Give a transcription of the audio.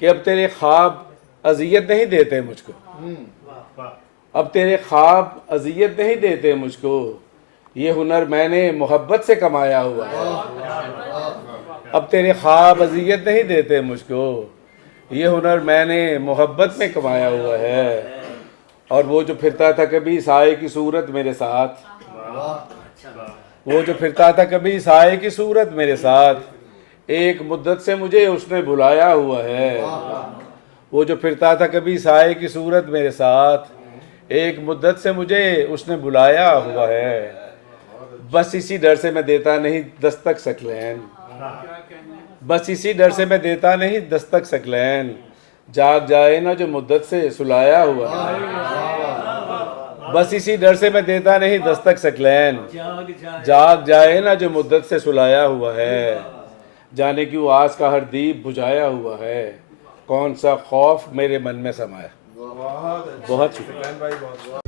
कि अब तेरे ख्वाब अजियत नहीं देते मुझको, अब तेरे ख्वाब अजियत नहीं देते मुझको, ये हुनर मैंने मोहब्बत से कमाया हुआ है। अब तेरे ख्वाब अजियत नहीं देते मुझको, ये हुनर मैंने मोहब्बत में कमाया हुआ है। और वो जो फिरता था कभी साए की सूरत मेरे साथ, वो जो फिरता था कभी साए की सूरत मेरे साथ, एक मुद्दत से मुझे उसने बुलाया हुआ है। वो जो फिरता था कभी साए की सूरत मेरे साथ, एक मुद्दत से मुझे उसने बुलाया हुआ है। बस इसी डर से मैं देता नहीं दस्तक सकलैन, बस इसी डर से मैं देता नहीं दस्तक सकलैन, जाग जाए ना जो मुद्दत से सुलाया हुआ है। बस इसी डर से मैं देता नहीं दस्तक सकलैन, जाग जाए ना जो मुद्दत से सुलाया हुआ है। जाने क्यों आस का हर दीप बुझाया हुआ है, कौन सा खौफ मेरे मन में समाया। बहुत शुक्रिया।